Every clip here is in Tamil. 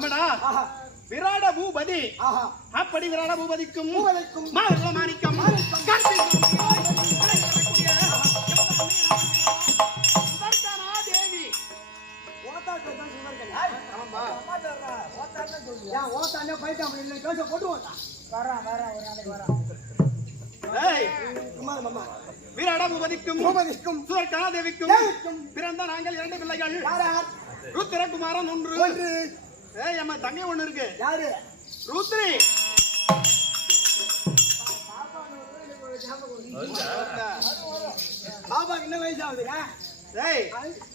ஆமாடா விராட பூபதி அப்படி விராட பூபதிக்கும் மாணிக்கம் தேவி விராட பூபதிக்கும் சுதர்கனாதேவிக்கும் பிறந்த நாங்கள் 2 பிள்ளைகள். ருத்திரகுமாரன் ஒன்று. அம்மா தங்கை ஒண்ணு இருக்கு. யாரு? ருத்ரி. பாபா என்ன வயசு ஆகுதுங்க?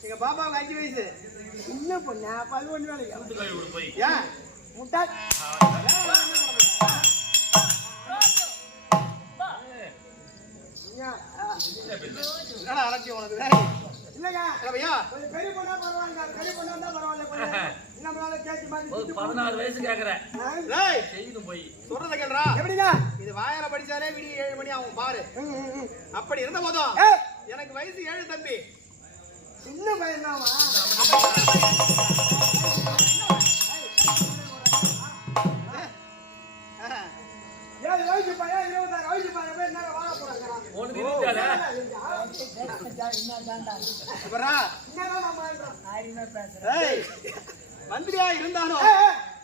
எங்க பாபாவுக்கு 5 வயசு. சின்ன பொண்ணு 11 வேலைக்கு. ஏன் முட்டா அலட்சியம் உனக்கு இல்லையா? பெரிய பொண்ணா பரவாயில்ல, பெரிய பொண்ணா இருந்தா பரவாயில்ல. நம்மளால கேட்டு மாதிரி 14 வயசு கேக்குறேன். போய் சொல்றத கேள்றா. எப்படிங்க இது வாயால படிச்சாலே விடிய 7 மணி ஆகும் பாரு. அப்படி இருந்த போதும் எனக்கு வயசு 7 தம்பி. சின்ன பையன் தான்மா. 7 வயசு பையன் 26 வயசு பையன் போய் என்ன வாழ போறாங்க? ஒண்ணு நிறுத்தால. அப்பறா என்னடா நம்ம ஆரிமா பேசுறேன். ஏய் மந்திரியா இருந்தானோ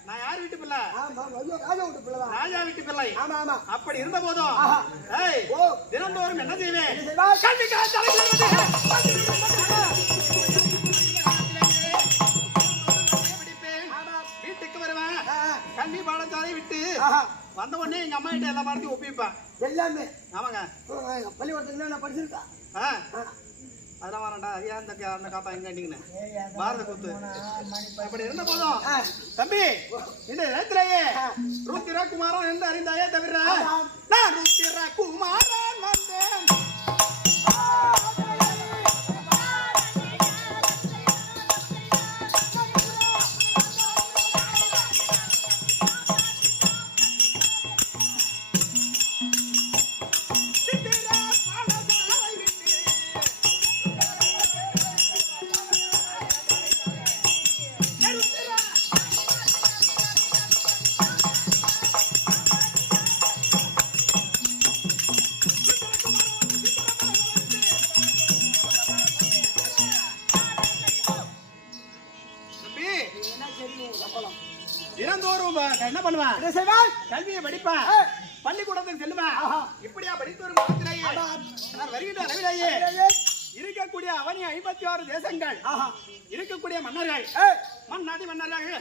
நான் யார் வீட்டு பிள்ளை? ஆமா ராஜா வீட்டு பிள்ளை. ராஜா வீட்டு பிள்ளை. ஆமா ஆமா. அப்படி இருந்த போதும் ஏய் தினந்தோறும் என்ன செய்வேன்? கண்டிக்கா தலையில வீட்டுக்கு வருவேன். கண்ணி பாடசாலை விட்டு வந்த உடனே எங்க அம்மா கிட்ட எல்லா பாடத்தையும் ஒப்பிப்பேன். எல்லாமே ஆமாங்க. பள்ளிக்கூடத்துல நான் படிச்சிருக்கேன். அதெல்லாம் வரண்டா. அது ஏன் அந்த காப்பா எங்க கண்டிங்கன்னு பாரத கூத்து. அப்படி இருந்த போதும் தம்பி இந்த நேரத்திலேயே ருத்திரகுமாரன் என்று அறிந்தாயே தவிர நான் ருத்திரகுமாரன் வந்தேன். தினந்தோறும் என்ன பண்ணுவேன்? கல்வியை படிப்பேன். பள்ளிக்கூடத்துக்கு செல்லுவேன். இப்படியா படித்து வரும் காலத்திலேயே நான் வருகின்ற அளவிலேயே இருக்கக்கூடிய அவனி 56 தேசங்கள் இருக்கக்கூடிய மன்னர்கள் மன்னாதி மன்னர்கள்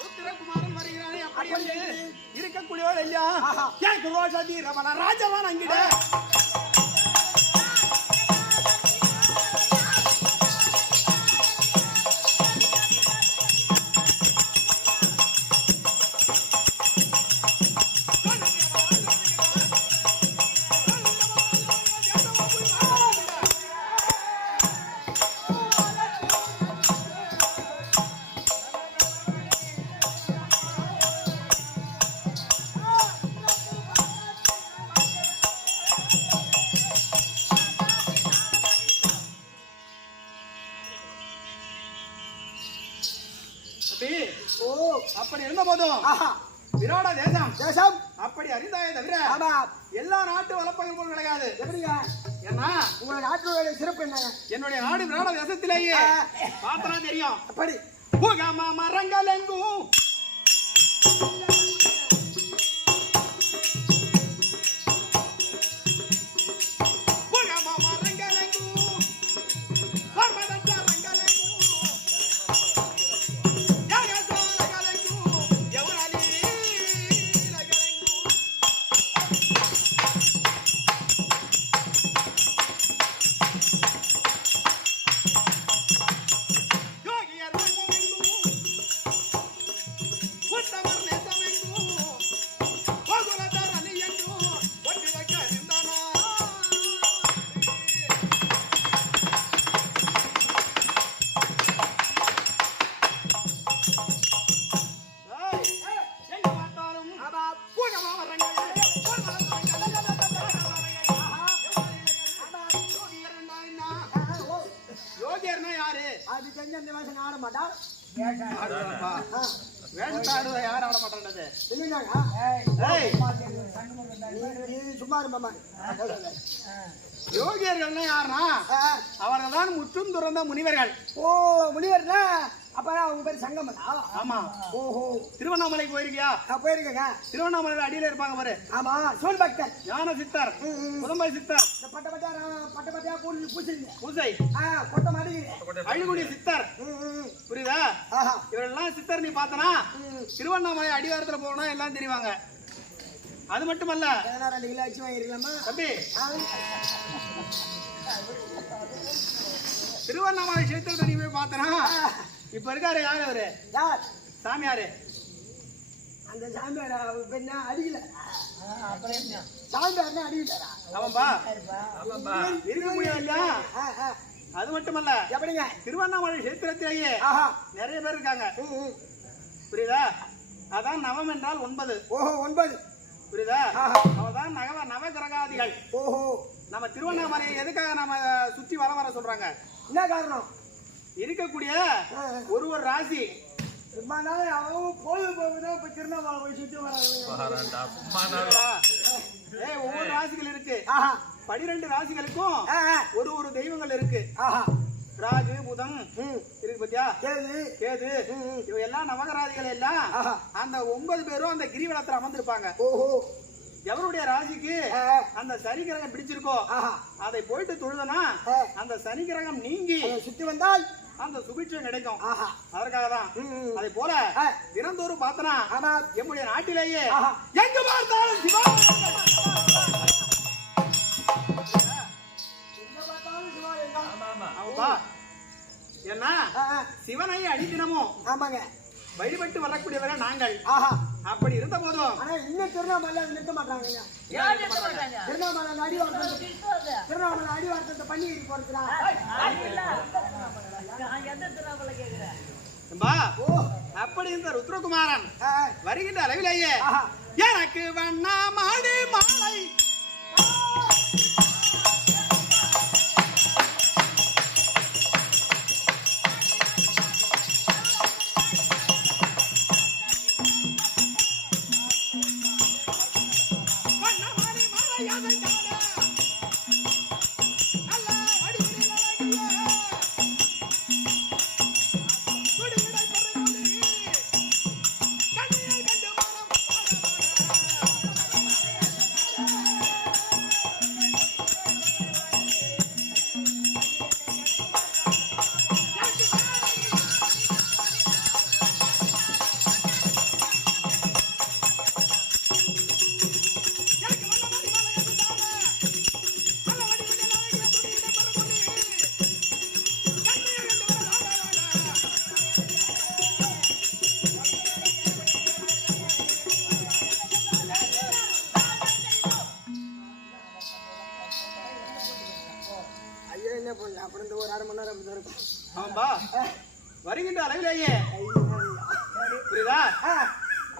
ருத்திரகுமாரன் வருகிறானே அப்படி வந்து இருக்கக்கூடியவள் இல்லையா எனக்கு ரோஷதி ரமண ராஜவான் அங்கிட அப்படி இருந்த போதும் விராட தேசம் அப்படி அறிந்தாயே தவிர எல்லா நாட்டு வளப்பகல் போல் கிடையாது. எப்படிங்க? ஏன்னா உங்க நாட்டோட சிறப்பு என்ன? என்னுடைய நாடு விராட தேசத்திலேயே பார்த்தா தெரியும். அப்படி மரங்கள் எங்கும் அது தெரிஞ்ச அந்த வேஷம் ஆட மாட்டா வேஷத்தாடு யாரும் ஆட மாட்டேன்றது சும்மா இருமாமா. யோகியர்கள்னா யாருன்னா அவர்கள் தான் முற்றும் துறந்த முனிவர்கள். ஓ முனிவர்னா அப்ப அவங்க பேர் சங்கமனா? ஆமா. ஓஹோ திருவண்ணாமலைக்கு போயிருக்கியா? போயிருக்கேங்க. திருவண்ணாமலை அடியில இருப்பாங்க பாரு. ஆமா சிவன் பக்தர் ஞான சித்தர், புதம்பை சித்தர், பட்டப்பட்டியா பூசிங்க பூசை, கொட்ட மாட்டேங்குது அழிகுடி சித்தர். புரியுதா? இவரெல்லாம் சித்தர் நீ பார்த்தனா திருவண்ணாமலை அடிவாரத்துல போனா எல்லாம் தெரிவாங்க. அது மட்டுமல்ல 2 கிலோ அச்சு வாங்கிருக்கலாமா தம்பி? திருவண்ணாமலை கஷேத்திரத்தை நீ போய் பார்த்தனா இப்ப இருக்காரு யாரு அவரு? யார்? சாமியாரு. அந்த சாமியார் என்ன அடிக்கல? சாமியார்னா அடிக்கலா? ஆமாம்பா இருக்க முடியாது இல்லையா? அது மட்டுமல்ல எப்படிங்க திருவண்ணாமலை கஷேத்திரத்திலேயே நிறைய பேர் இருக்காங்க. புரியுதா? அதான் நவம் என்றால் 9. ஓஹோ 9. புரியுதா? அவதான் நவ கிரகாதிகள். ஓஹோ நம்ம திருவண்ணாமலையை எதுக்காக நம்ம சுத்தி வர சொல்றாங்க? என்ன காரணம்? இருக்கக்கூடிய ஒரு ராசி ஒவ்வொரு ராசிகள் இருக்கு. 12 ராசிகளுக்கும் ஒரு தெய்வங்கள் இருக்கு. ராகு புதன் இருக்கு பத்தியா, கேது இவ எல்லாம் நவகராதிகள் எல்லாம் அந்த 9 பேரும் அந்த கிரிவலத்துல அமர்ந்திருப்பாங்க. எவருடைய ராசிக்கு அந்த சனி கிரகம் பிடிச்சிருக்கோ அதை போயிட்டு தொழுதனா அந்த சனி கிரகம் நீங்கி சுத்தி வந்தால் அந்த சுபிட்சம் கிடைக்கும். அதற்காக தான் அதை போல தினந்தோறும் பார்த்தனா எம்முடைய நாட்டிலேயே எங்க பார்த்தாலும் சிவா என்ன சிவனை அடித்தினமும் வழிபட்டு வரக்கூடியவர்கள் நாங்கள். அப்படி இருந்த போதும் இன்னும் திருவண்ணாமலை நிறுத்த மாட்டாங்க. திருவண்ணாமலை அடிவாரத்தை பண்ணி போறதுல அப்படி இந்த ருத்ரகுமாரன் வருகின்ற அளவிலேயே எனக்கு வண்ணா மாடு மாலை வருகின்ற அளவிலேயே புரியுதா?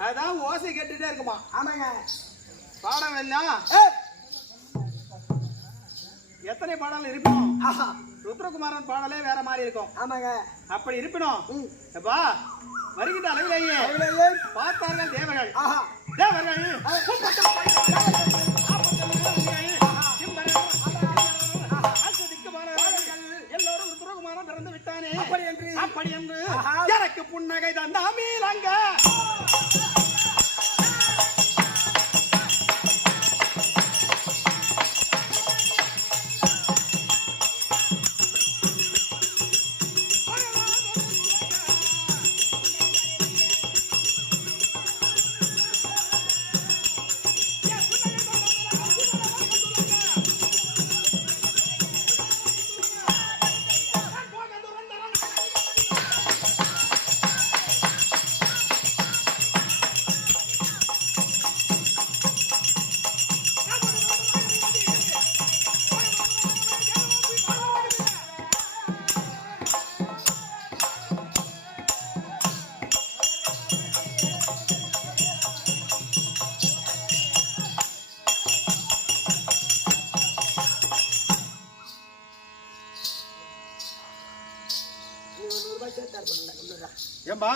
அதான் ஓசை கேட்டுட்டே இருக்குமா. ஆமாங்க. பாடம் எல்லாம் எத்தனை பாடல் இருப்போம். ருத்ரகுமாரன் பாடலே வேற மாதிரி இருக்கும். ஆமாங்க. அப்படி இருப்பினும் வருகின்ற அளவிலேயே பார்த்தார்கள் தேவர்கள். தேவர்கள் எல்லோரும் ருத்ரகுமாரன் பிறந்து விட்டானே அப்படி என்று எனக்கு புன்னகை தந்தாமீலங்க ரூபாய் சேர்த்தாரு பண்ணுறா. ஏம்பா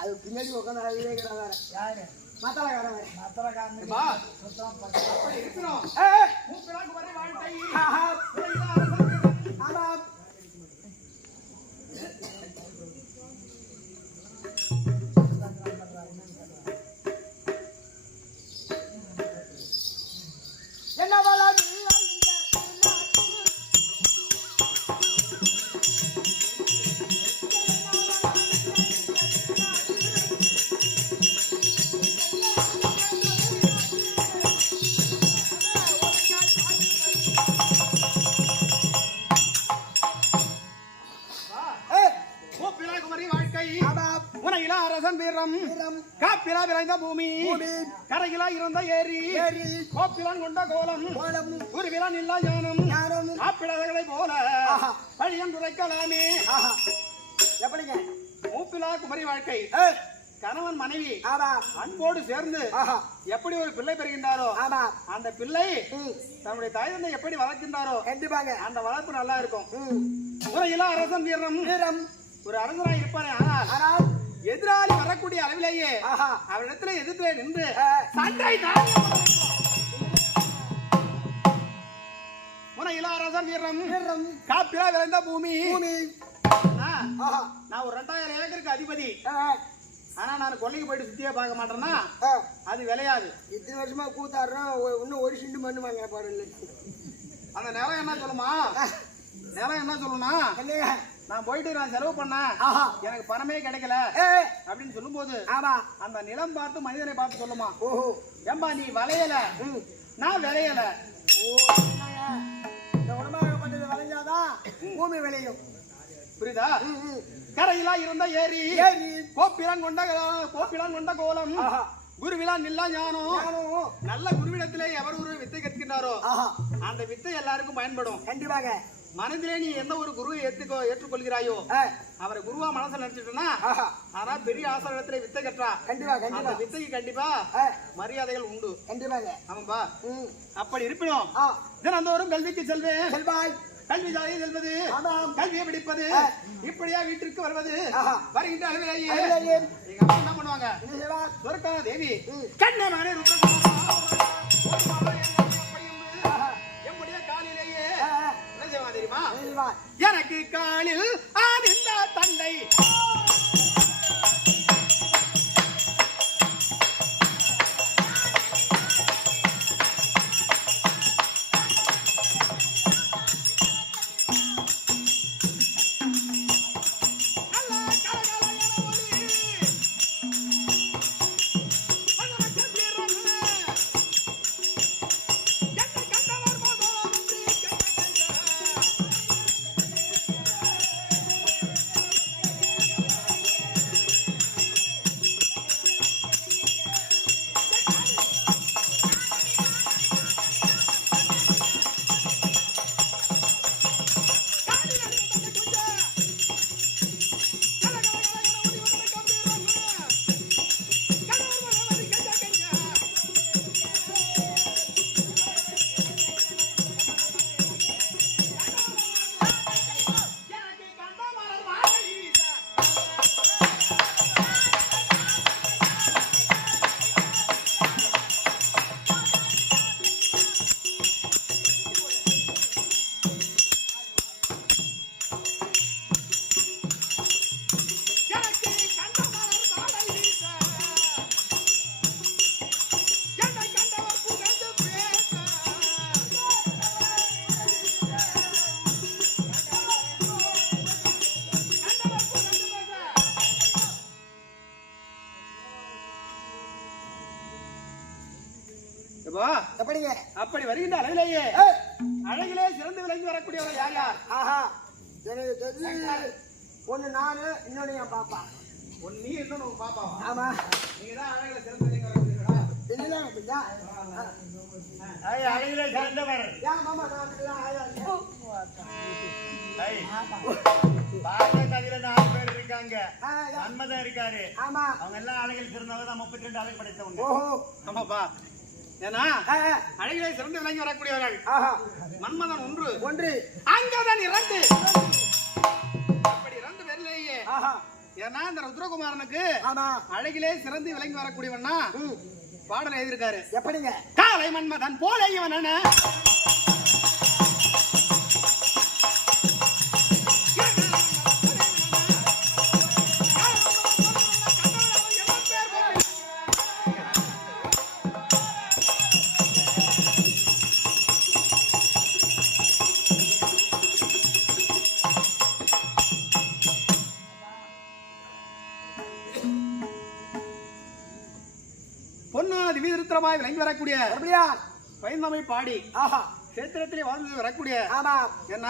அது பின்னாடி உட்காந்து அழுகிறா வேற. யாரு? மத்தலக்காரன் வேற. மத்தலக்காரன் ஏம்பா அப்படி இருக்கிறோம். மூப்பிலாக்கு வரை வாழ்க்கை. ஆமா. என்ன வளம் இல்லை இந்த மூப்பிலாக்கு வரை வாழ்க்கை. ஆமா. உனகிலா அரசன் வீரம் காப்பிலா விளைந்த பூமி கரையிலா இருந்த ஏரி ஏரி கோப்பிலான் கொண்ட கோலம் கோலம் குருவிலான் இல்லா ஞானம் ஞானம் காப்பிடங்களை போல பழியம் குறைக்கலாமே. எப்படிங்க? மூப்பிலா குமரி வாழ்க்கை. கணவன் மனைவி ஆமா. அன்போடு சேர்ந்து எப்படி ஒரு பிள்ளை பெறுகின்றாரோ ஆமா. அந்த பிள்ளை தன்னுடைய தாய் தந்தை எப்படி வளர்க்கின்றாரோ கண்டிப்பாங்க அந்த வளர்ப்பு நல்லா இருக்கும். உலகிலா அரசன் வீரம் வீரம் ஒரு அரசனாய் இருப்பானே, ஆனால் ஆனால் எதிராளி வரக்கூடிய அளவிலேயே அவரிடத்துல எதிர்த்து நின்று சண்டை முனையிலா அரசன் வீரம் வீரம் காப்பிலா விளைந்த பூமி. பூமி நான் ஒரு 2000 ஏக்கருக்கு அதிபதி. ஆனா நான் கொல்லைக்கு போயிட்டு சுத்தியே பார்க்க மாட்டேன்னா அது விளையாது. இத்தனை வருஷமா கூத்தாடுறோம், இன்னும் ஒரு சிண்டு மண்ணு வாங்க பாருங்க. அந்த நிலம் என்ன சொல்லுமா? நிலம் என்ன சொல்லுமா? நான் போயிட்டு நான் செலவு பண்ணேன், எனக்கு பணமே கிடைக்கல அப்படின்னு சொல்லும் போது அந்த நிலம் பார்த்து மனிதனை பார்த்து சொல்லுமா, ஓஹோ ஏம்பா நீ விளையல நான் விளையல. இந்த உடம்பாகப்பட்டது விளைஞ்சாதான் பூமி விளையும். புரியுதா? கரையிலா இருந்த ஏரி கோப்பிலான் கொண்ட கோலம் குருவிலான் இல்லா ஞானம். நல்ல குருவிடத்திலே எவர் ஒரு வித்தை கற்கின்றாரோ அந்த வித்தை எல்லாருக்கும் பயன்படும். கண்டிப்பாக மனதிலே நீ எந்த ஒரு குருவை ஏற்றுக்கொள்கிறாயோ அவரை குருவா மனசுல நினைச்சிட்டா ஆனா பெரிய ஆசிரியத்துல வித்தை கற்றா அந்த வித்தைக்கு கண்டிப்பா மரியாதைகள் உண்டு. கண்டிப்பாக ஆமாப்பா. அப்படி இருப்பினும் தினந்தோறும் கல்விக்கு செல்வேன், செல்வாய் கல்வி ஜாலியை செல்வது, கல்வியை பிடிப்பது, இப்படியா வீட்டிற்கு வருவது. வருகின்ற அளவிலேயே எங்க அம்மா என்ன பண்ணுவாங்க, துர்கா தேவி கண்ணமான எம்முடைய காலிலேயே என்ன செய்வாங்க தெரியுமா? எனக்கு காலில் ஆனந்த தந்தை அப்படி வருகின்ற அளவிலேயே அழகிலே சிறந்து விளங்கி வரக்கூடியவர் யார் யார்? எனக்கு தெரிஞ்சு ஒண்ணு நானு, இன்னொன்னு என் பாப்பா. ஒன்னு நீ, இன்னொன்னு உங்க பாப்பாவா? ஆமா. நீங்க தான் அழகில சிறந்து விளங்கி வரக்கூடியவரா? இல்லையா அப்படியா? அழகிலே சிறந்தவர். ஏன் மாமா நான் அப்படிதான் ஆயா? பாரதியில 4 பேர் இருக்காங்க. மன்மதன் இருக்காரு. ஆமா. அவங்க எல்லாம் அழகில் சிறந்தவங்க தான். 32 அழகு படைத்தவங்க. ஓஹோ. ஆமாப்பா. ஏன்னா அழகிலே சிறந்து விளங்கி வரக்கூடியவர்கள் மன்மதன் ஒன்று, ஒன்று அங்கதன் 2. அப்படி 2 பேர்ல ஆஹா ஏன்னா இந்த ருத்ரகுமாரனுக்கு ஆமா அழகிலே சிறந்து விளங்கி வரக்கூடியவன்னா பாடல் எழுதியிருக்காரு. எப்படிங்க? காலை மன்மதன் போல இவன் என்ன பொன்னாதி வீரத்திரமாய் விளங்கி வரக்கூடிய அப்படியா? பைந்தமை பாடி ஆஹா சேத்திரத்திலே வாழ்ந்து வரக்கூடிய ஆமா என்ன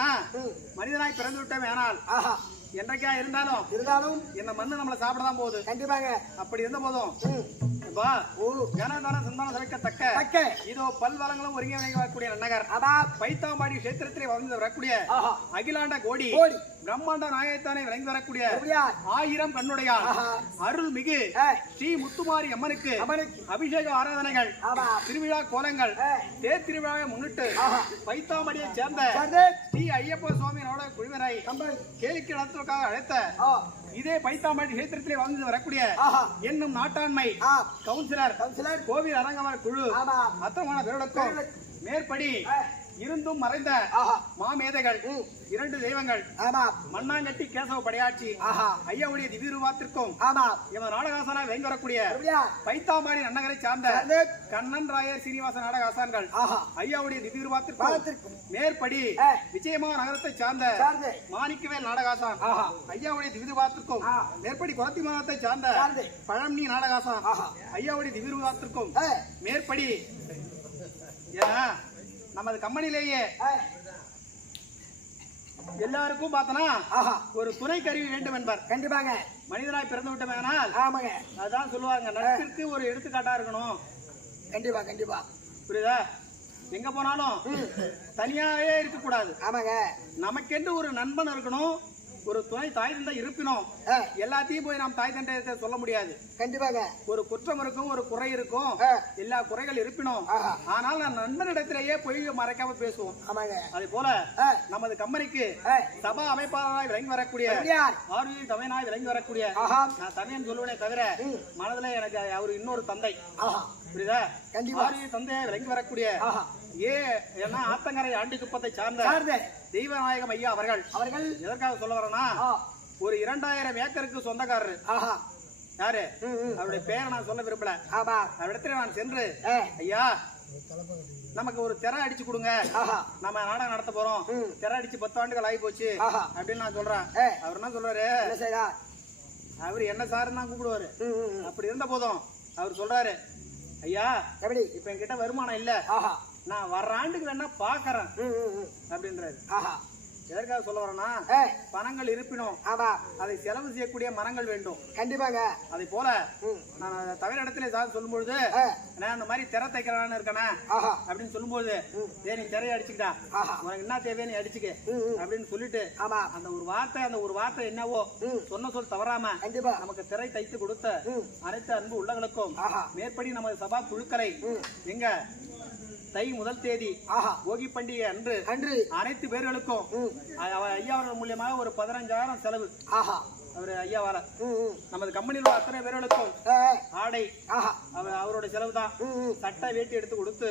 மனிதனாய் பிறந்து விட்டோம். ஆனால் ஆஹா என்றைக்கா இருந்தாலும் இந்த மண்ணு நம்மளை சாப்பிடதான் போகுது. கண்டிப்பாங்க. அப்படி இருந்த போதும் ஜனதான சந்தானம் சிறக்கத்தக்க இதோ பல்வளங்களும் ஒருங்கி வரக்கூடிய நன்னகர் பைத்தாம்பாடி கஷேத்திரத்திலே வந்து வரக்கூடிய அகிலாண்ட கோடி பிரம்மாண்ட நாயகத்தானே விளங்கி வரக்கூடிய 1000 கண்ணுடையார் அருள் மிகு ஸ்ரீ முத்துமாரி அம்மனுக்கு அபிஷேக ஆராதனைகள் திருவிழா கோலங்கள் தேர் திருவிழாவை முன்னிட்டு பைத்தாம்பாடியை சேர்ந்த ஸ்ரீ ஐயப்ப சுவாமியோட குழுவினரை கேளிக்கை நடத்துவதற்காக அழைத்த இதே பைத்தாம்பாடி கஷேத்திரத்திலே வாழ்ந்து வரக்கூடிய என்னும் நாட்டாண்மை கவுன்சிலர் கோவில் அரங்கமர் குழு அத்தமான பேருக்கும் மேற்படி இருந்தும் மறைந்த மாமேதைகள் 2 தெய்வங்கள் மண்ணாங்கட்டி கேசவ படையாட்சி ஐயாவுடைய திவ்யரூபத்திற்கும் இவன் நாடகாசனாய் விளங்கி வரக்கூடிய பைத்தாம்பாடி நன்னகரை சார்ந்த கண்ணன் ராயர் சீனிவாச நாடகாசான்கள் ஐயாவுடைய திவ்யரூபத்திற்கும் மேற்படி விஜயமா நகரத்தை சார்ந்த மாணிக்கவேல் நாடகாசான் ஐயாவுடைய திவ்யரூபத்திற்கும் மேற்படி குளத்தி மாதத்தை சார்ந்த பழம்னி நாடகாசான் ஐயாவுடைய திவ்யரூபத்திற்கும் மேற்படி ஏன்னா நமது கம்பெனிலேயே எல்லாருக்கும் பார்த்தனா ஒரு துணை கருவி வேண்டும் என்பார். கண்டிப்பாங்க. மனிதனாய் பிறந்து விட்டோமேனால் ஆமாங்க அதான் சொல்லுவாங்க நட்பிற்கு ஒரு எடுத்துக்காட்டா இருக்கணும். கண்டிப்பா கண்டிப்பா புரியுதா? எங்க போனாலும் தனியாவே இருக்க கூடாது. ஆமாங்க. நமக்கென்று ஒரு நண்பன் இருக்கணும், ஒரு துணை தாய் தந்தை இருப்பினும் எல்லாத்தையும் போய் நாம் தாய் தந்தை சொல்ல முடியாது. கண்டிப்பாக ஒரு குற்றம் இருக்கும், ஒரு குறை இருக்கும், எல்லா குறைகள் இருப்பினும் ஆனால் நான் நண்பனிடத்திலேயே போய் மறைக்காம பேசுவோம். அதே போல நமது கம்பெனிக்கு சபா அமைப்பாளராய் விளங்கி வரக்கூடிய ஆர்வி தமையனாய் விளங்கி வரக்கூடிய நான் தமையன் சொல்லுவனே தவிர மனதுல எனக்கு அவர் இன்னொரு தந்தை புரியுதா? ஆர்வி தந்தையை விளங்கி வரக்கூடிய ஏன்னா ஆத்தங்கரை ஆண்டி குப்பத்தை சார்ந்த தெய்வநாயகம் ஐயா அவர்கள் எதற்காக சொல்ல வரனா ஒரு 2000 ஏக்கருக்கு சொந்தக்காரரு. யாரு? அவருடைய பேரை நான் சொல்ல விரும்பல. அவரிடத்துல நான் சென்று ஐயா நமக்கு ஒரு திரை அடிச்சு கொடுங்க, நம்ம நாடகம் நடத்த போறோம், திரை அடிச்சு 10 ஆண்டுகள் ஆகி போச்சு அப்படின்னு நான் சொல்றேன். அவர் என்ன சொல்றாரு? அவரு என்ன சாருன்னு தான் கூப்பிடுவாரு. அப்படி இருந்த போதும் அவர் சொல்றாரு ஐயா இப்ப என்கிட்ட வருமானம் இல்ல, நான் வர்ற ஆண்டுக்கு வேணா பாக்குறேன் அப்படின்றாரு. எதற்காக சொல்ல வரேன்னா பணங்கள் இருப்பினும் அதை செலவு செய்யக்கூடிய மரங்கள் வேண்டும். கண்டிப்பாங்க. அதே போல நான் தவிர இடத்துல சொல்லும் பொழுது நான் இந்த மாதிரி திரை தைக்கிறான்னு இருக்கேன் அப்படின்னு சொல்லும் போது நீ திரையை அடிச்சுக்கிட்டா உனக்கு என்ன தேவையை நீ அடிச்சுக்க அப்படின்னு சொல்லிட்டு அந்த ஒரு வார்த்தை என்னவோ சொன்ன சொல் தவறாம நமக்கு திரை தைத்து கொடுத்த அனைத்து அன்பு உள்ளங்களுக்கும் மேற்படி நமது சபா குழுக்களை எங்க தை முதல் தேதி போகி பண்டிகை அன்று அனைத்து பேர்களுக்கும் ஐயா அவர்கள் மூலியமாக ஒரு 15,000 செலவு. அவரு ஐயாவால நமது கம்பெனியில் உள்ள அத்தனை பேர்களுக்கும் ஆடை அவருடைய செலவு தான். சட்டை வேட்டி எடுத்து கொடுத்து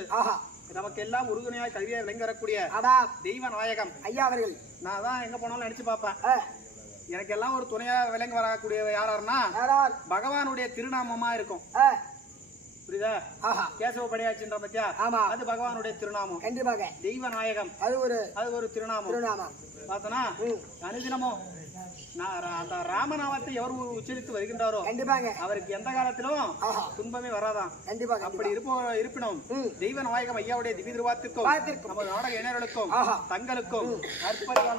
நமக்கு எல்லாம் உறுதுணையாய் கல்வியை விளங்கி வரக்கூடிய தெய்வ நாயகம் ஐயா அவர்கள். நான் தான் எங்க போனாலும் நினைச்சு பார்ப்பேன். எனக்கு எல்லாம் ஒரு துணையா விளங்கி வரக்கூடிய யாருன்னா பகவானுடைய திருநாமமா இருக்கும். புரியுதா? கேசவ படையாச்சுன்ற பத்தியா அது பகவானுடைய திருநாமம். கண்டிப்பாக தெய்வ நாயகம் அது ஒரு திருநாமம். பார்த்தனா அனுதினமும் அந்த ராமநாமத்தை எவர் உச்சரித்து வருகின்றாரோ கண்டிப்பாக அவருக்கு எந்த காலத்திலும் துன்பமே வராதான். கண்டிப்பாக அப்படி இருப்பினும் தெய்வ நாயகம் ஐயாவுடைய திவ்ய திருவாத்திற்கும் நமது நாடக இணையர்களுக்கும் தங்களுக்கும் அற்புதமான